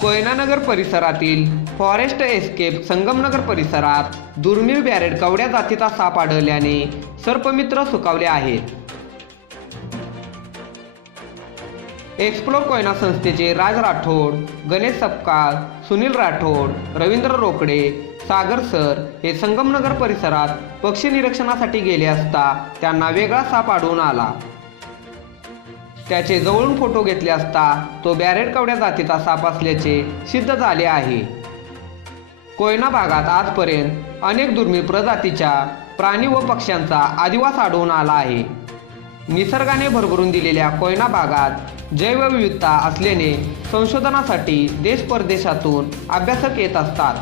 कोयनानगर परिसरातील forest escape Sangamnagar परिसरात दुर्मिळ बॅरेड कवड्या जातीचा साप आढळल्याने सर्पमित्र सुकावले आहेत. एक्सप्लोर कोयना संस्थेचे राज राठोड गणेश सपकाळ सुनील राठोड रवींद्र रोकडे सागर सर हे संगमनगर परिसरात पक्षी निरीक्षणासाठी गेले असता त्यांना वेगळा साप आढळून आला. त्याचे जवळून फोटो घेतले असता तो बॅरेड कवड्या जातीचा साप असल्याचे सिद्ध झाले आहे. कोयना भागात आजपर्यंत अनेक दुर्मिळ प्रजातीच्या प्राणी व पक्ष्यांचा आदिवास आढळून आला आहे. निसर्गाने भरभरून दिलेल्या कोयना भागात जैवविविधता असल्याने संशोधनासाठी देश परदेशातून अभ्यासक येत असतात.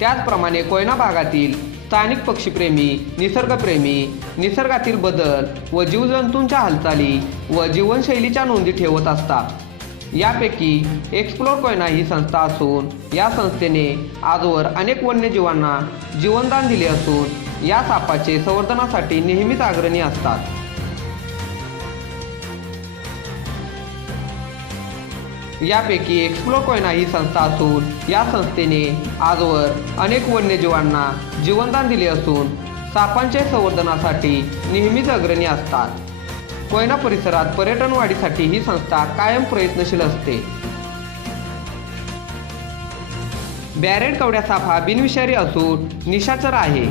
त्याचप्रमाणे कोयना भागातील स्थानिक पक्षीप्रेमी निसर्गप्रेमी निसर्गातील बदल व जीवजंतूंच्या हालचाली व जीवनशैलीच्या नोंदी ठेवत असतात. यापैकी एक्सप्लोर कोयना ही संस्था असून या संस्थेने आजवर अनेक वन्यजीवांना जीवनदान दिले असून या सापाचे संवर्धनासाठी नेहमीच अग्रणी असतात. यापैकी एक्सप्लोर कोयना ही संस्था असून या संस्थेने आजवर अनेक वन्यजीवांना जीवनदान दिले असून सापांच्या संवर्धनासाठी नेहमीच अग्रणी असतात. कोयना परिसरात पर्यटन वाढीसाठी ही संस्था कायम प्रयत्नशील असते. बॅरेड कवड्या साप हा बिनविषारी असून निशाचर आहे.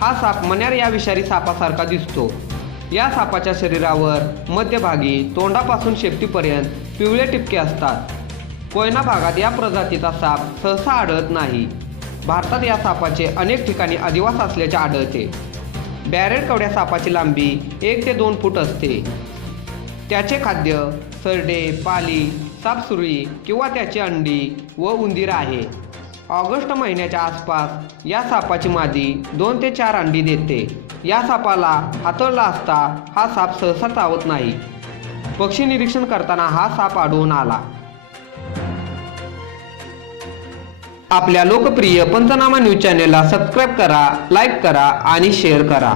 हा साप मन्यार या विषारी सापासारखा दिसतो. या सापाच्या शरीरावर मध्यभागी तोंडापासून शेपटीपर्यंत पिवळे टिपके असतात. कोयना भागात या प्रजातीचा साप सहसा आढळत नाही. भारतात या सापाचे अनेक ठिकाणी अधिवास असल्याचे आढळते. बॅरेड कवड्या सापाची लांबी एक ते दोन फूट असते. त्याचे खाद्य सरडे पाली सापसुरी किंवा त्याची अंडी व उंदीर आहे. ऑगस्ट महिन्याच्या आसपास या सापाची मादी दोन ते चार अंडी देते. या सापाला हातळला असता हा साप सहसा चावत नाही. पक्षी निरीक्षण करताना हा साप आढळून आला. आपल्या लोकप्रिय पंचनामा न्यूज चॅनेलला सबस्क्राईब करा लाईक करा आणि शेअर करा.